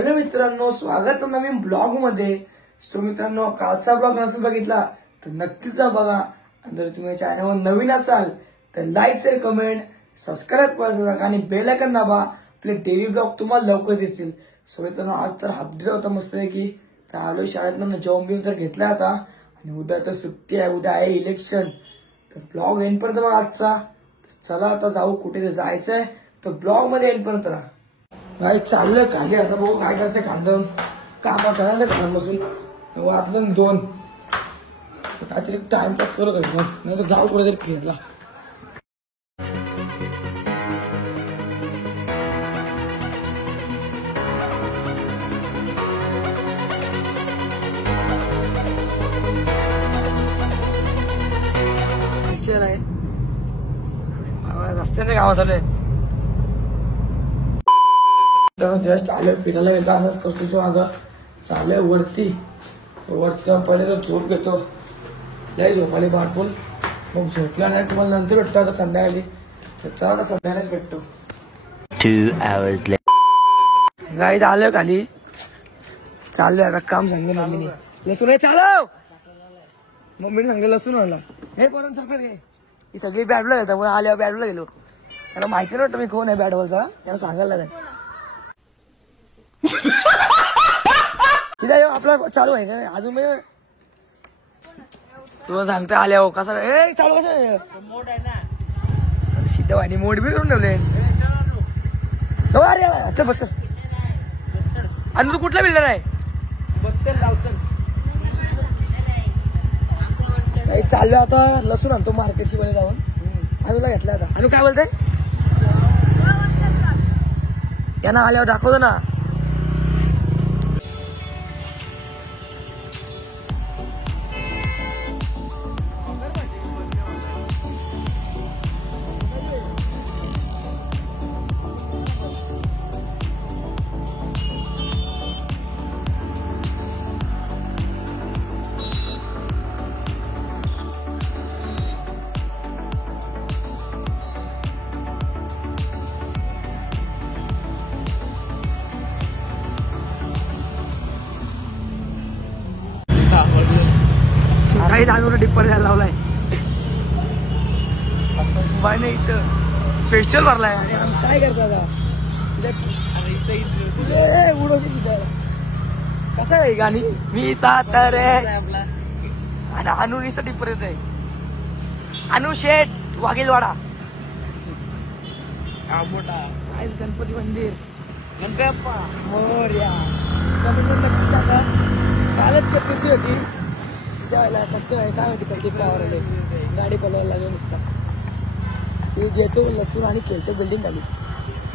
Hello मित्रांनो, स्वागत आहे नवीन ब्लॉग मध्ये। सो मित्रांनो, कालचा ब्लॉग नसेल बघितला तर नक्कीच जा बघा। आणि जर तुम्ही चॅनलवर नवीन असाल तर लाईक शेअर कमेंट सबस्क्राईब करा आणि बेल आयकॉन दाबा। आपले डेली ब्लॉग तुम्हाला लवकर दिसतील। सो मित्रांनो, आज तर हाफ डे होता मस्त आहे की तर आलो शाळेतनं जॉब बिम तर घेतला आता आणि उद्या तर सुट्टी आहे, उद्या आहे इलेक्शन। तर ब्लॉग एंड पर्यंत बघा आजचा। चला आता जाऊ, कुठे जायचंय तर ब्लॉग मध्ये एंड पर्यंत राहा। भाई चाललंय खाली आता बघू काय करायचं, खांदून काम करायला खाऊन बसून वाटलं 2 काहीतरी टाइमपास करू का नाही तर जाऊ कुठेतरी फिरायला। आहे रस्त्याचे काम चालू आहे। जस्ट आले फिरायला गेलो असंच कसं मागं चालू आहे वरती जाऊन पहिले तर झोप घेतो। लय झोपाली बाटपून मग झोपला नाही तुम्हाला नंतर भेटतो आता संध्याकाळी। तर चला आता संध्याकाळी भेटतो। 2 hours later गाईत आलोय खाली, चाललोय आता काम सांगले मम्मीने लसूण चालव। मम्मीने सांगितलं लसूण आणला हे पर्यंत सफर घे ही सगळी बॅटला घेता पण आल्यावर बॅटला गेलो। त्याला माहिती नव्हतं मी कोण आहे बॅटबॉलचा, त्याला सांगायला लागेल। ठीक आहे आपला चालू आहे का अजून मी तुला सांगते आल्या कसा चालू कसं मोड आहे ना सीतावाणी मोड बी करून ठेवले। अरे चल बच्चल आणि तू कुठला बिल्डर आहे चाललो आता लसूण आणतो मार्केटची मध्ये जाऊन अनुला घेतला आता। अनु काय बोलते यांना आल्यावर दाखवतो ना। काही दानवर डिप्पर द्यायला लावलाय बायने इथं स्पेशल भरलाय। काय करता कसं आहे गाणी मी तर आणि अनुनीचा डिप्पर येत आहे। अनु शेठ वाघेलवाडा मोठा गणपती मंदिर गणपती मोरया नक्की टाका। कालच चतुर्थी होती त्यावेळेला मस्त आहे काय माहिती कधी पावर आले गाडी पलवायला लागली नुसता ते घेतो लसूण आणि खेळतो बिल्डिंग खाली।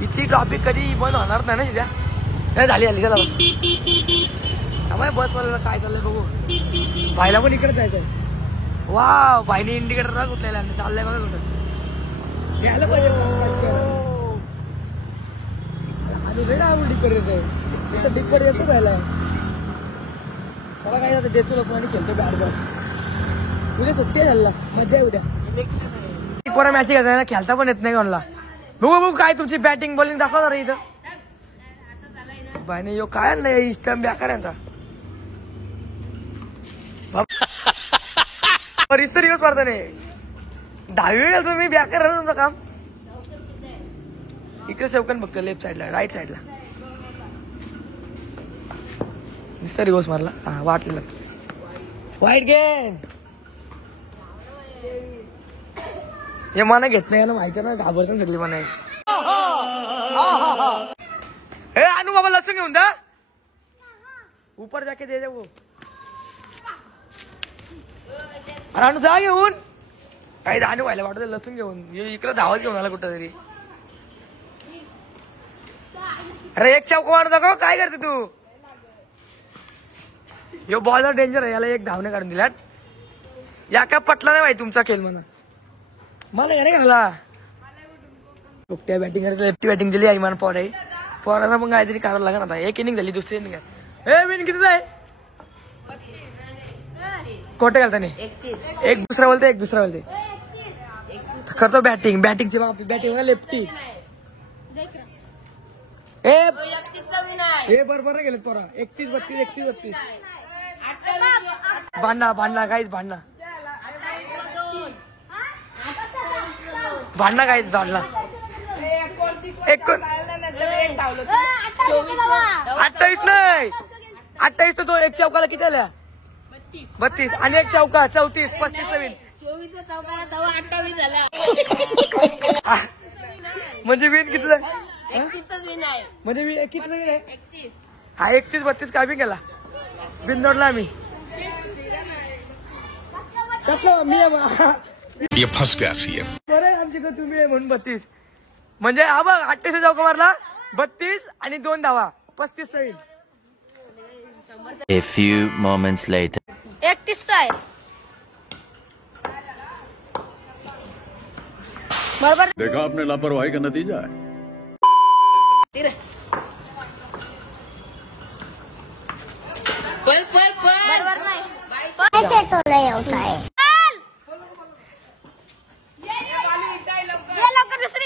इथली ट्रॉफिक कधी बंद होणार नाही ना तिथ्या नाही झाली चला त्यामुळे बसवाल्याला काय चाललंय बघू। भाईला पण इकडे जायचं वा भाईने इंडिकेटर ना कुठलेला चाललंय बघा कुठं घ्यायला पाहिजे आणि वेळा डिपर येते तसं डिपर येतो जायला। मला काय जातं देतो लसूण आणि खेळतो बॅट बॉल। उद्या सुट्टी आहे झाला मजा आहे उद्या कोणा मॅच घ्यायचा ना खेळता पण येत नाही कोणाला। बघू बघू काय तुमची बॅटिंग बॉलिंग दाखवा जरा इथं बायने यो काय नाही स्टंप बॅकर आहे रिस्तर दिवस पडता नाही 10वी वेळा तुम्ही बॅकर राहतो तुमचं काम। इकडे चौकन बघतो लेफ्ट साईडला राईट साईडला निस्तर दिवस मारला हा वाटलेला वाईट गेम हे मला घेत नाही माहिती ना घाबरत सगळी मला। हे अनु बाबा लसूण घेऊन जा ऊपर जाके दे वो अनु जा घेऊन काही अनु व्हायला वाटत लसूण घेऊन इकडे धावत घेऊन आला कुठं तरी। अरे एक चौक मारू नका काय करते तू यो बॉल डेंजर आहे याला एक धावणे काढून दिल्यात या काय पटला नाही भाई तुमचा खेळ म्हणून मला नाही घाला त्या बॅटिंग लेफ्टी बॅटिंग दिली आई मला पॉर आहे पॉराचा पण काहीतरी करायला लागणार आता। एक इनिंग झाली दुसरी इनिंग आहे विन किती आहे कोटे घालता नाही एक दुसरा बोलते करतो बॅटिंगची बॅटिंग लेफ्टी हे बरोबर गेलेत पोरा. 31, 32, 31, 32. भांडणा काहीच भांडणा काहीच भांडणा. 28 नाही, 28 तो एक चौकाला किती आल्या? 32 आणि एक चौका 34, 35, 36. 24 चौकाला 28 झाला. म्हणजे विन किती झालं? 31 विन आहे. म्हणजे मी किती विन आहे? 31. हा 31, 32 काय बी केला बिनदोडला आम्ही. ये फंस गया सी बरं आमच्याकडे तुम्ही आहे म्हणून 32. म्हणजे हा बघ 28 चौका मारला, 32 आणि 2 धावा 35 होईल. A few moments later. 31 आहे. बरोबर. देखा आपने लापरवाही का नतीजा है. पल बरोबर नाही. तो नहीं होता है. ये लवकर दुसरी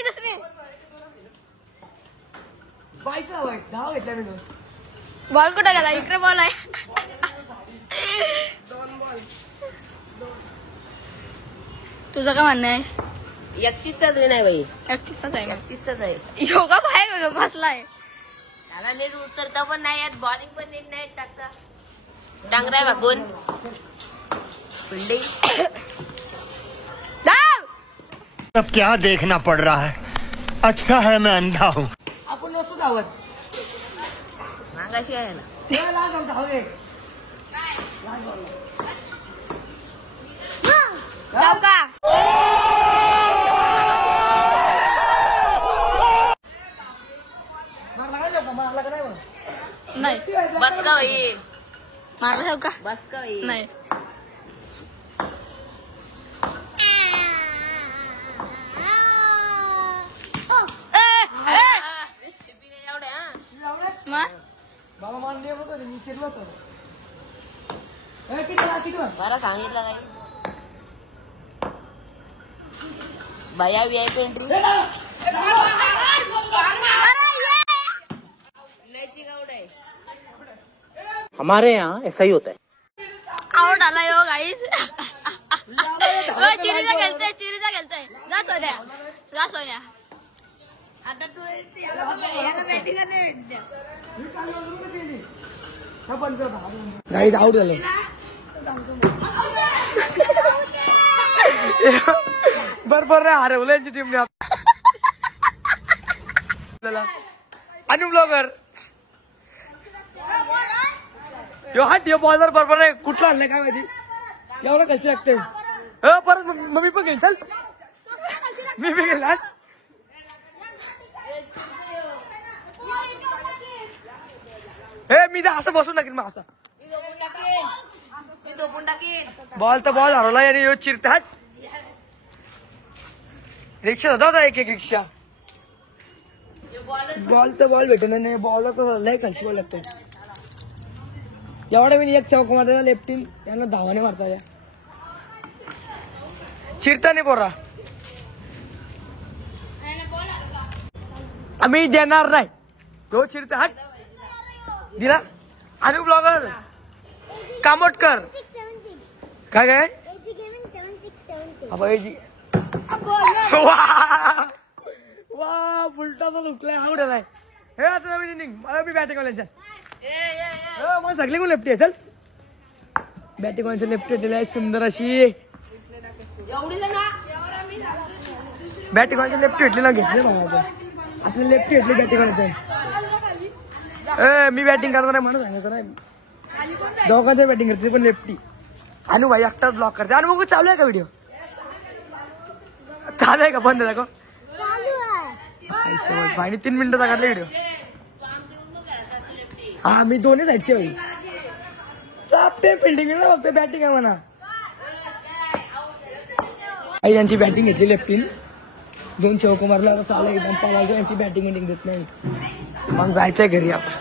बाईक धाव घेतल्या मी. बॉल कुठे गेला? इकडे बॉल आहे. तुझं काय म्हणणं आहे? 31 विन आहे बाई. 31 आहे. योगा पाय बसलाय. त्याला नीट उतरता पण नाही येत, बॉलिंग पण नीट नाही टाकता. डांगराय भागून फिल्डिंग. अब क्या देखना पड़ रहा है. अच्छा है मैं अंधा हूँ. आपण नसतो धावत. मागाशी आहे ना. धाव घे. जाऊ का? मारला का नाही मग? नाही. बस का बाई. मारला जाऊ का? बस का बाई. नाही. बाबा मान दे होतो मी चिरलो होतो. किती मला सांगितलं काय? भैया VIP एंट्री. हमारे यहाँ ऐसा ही होता है. आउट आला यो गाईस. चिरीचा खेळतोय. जा सोन्या. आता तू बॅटिंग गाईज आउट झालं. बरोबर नाही हरवलं यांची टीमने आपल्याला. अनु ब्लॉगर यो बॉलर बरोबर नाही. कुठला आणलाय काय माहिती. एवढं कशी लागते. परत मग मी पण घेईन. चल मी बी गेला. मी असं बसून टाकीन मग असं. बॉल तर बॉल हरवला आणि यो चिरतात. रिक्षा होता एक रिक्षा. बॉल तर बॉल भेटत नाही. बॉल तर लय कलशी बॉल लागतोय. एवढा मी एक चौक मारला लेफ्टीन यांना धावाने मारता या चिरता नाही पोरा. आम्ही देणार नाही. तो चिरता हट दिला. अनु ब्लॉगर कामोटकर काय काय वा उलटा तर दुखलाय. आवडेल आहे हे. आता नवीन इनिंग मला मी बॅटिंग वाल्याच्या मग सगळे कोण लेफ्टी आहे. चल बॅटिंग वाल्याच्या लेफ्टी दिलाय सुंदर अशी. बॅटिंग वाल्याच्या लेफ्टी भेटली ना घेतली बाबा. आपली लेफ्टी भेटली बॅटिंग वाल्याचं. मी बॅटिंग करणार म्हणून सांगायचं नाही. दोघांच्या बॅटिंग करते पण लेफ्टी. अनु भाई एकटाच ब्लॉक करते. अनु बघू चालू आहे का व्हिडिओ? चालू आहे का बंद आहे का? भाईने 3 मिनिटं काढले व्हिडिओ. हा मी दोन्ही साईडचे होईल. चापते फिल्डिंग ना फक्त बॅटिंग आहे म्हणा. आई यांची बॅटिंग घेतली लेफ्टीन. 2 चौक मारला. आता चालू एकदम पालायचं. यांची बॅटिंग देत नाही. मग जायचंय घरी आपण.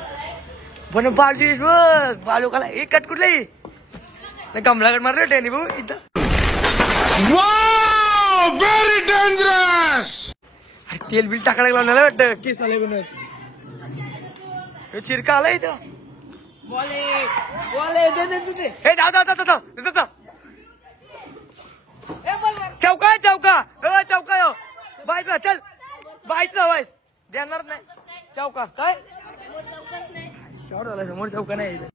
पण बालू काला एक कट कुठलाही कमलागड मारले टेनी भाऊ इथं. Very dangerous. तेल बिल टाकायला लावणार वाटतं केस वाले बनवत. हे चिरका आला इथं हे जाऊ चौका चौका यो बायचा चल बायचा वाईस देणार नाही चौका काय शॉट झाला समोर चौका नाही इथं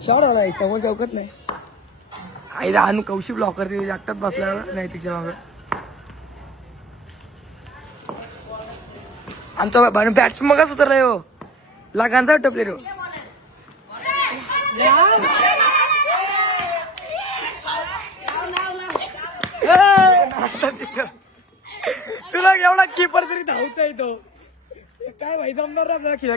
शॉट झाला समोर चौकत नाही आईला अनु कौशी ब्लॉकर एकटाच बसला नाही तिच्या मागं आमचा बॅट्समन मगाच उतरलाय हो लागांचा टपले रो तुला एवढा कीपर तरी धावता येतो काय भाई जमणार आपल्याला खेळ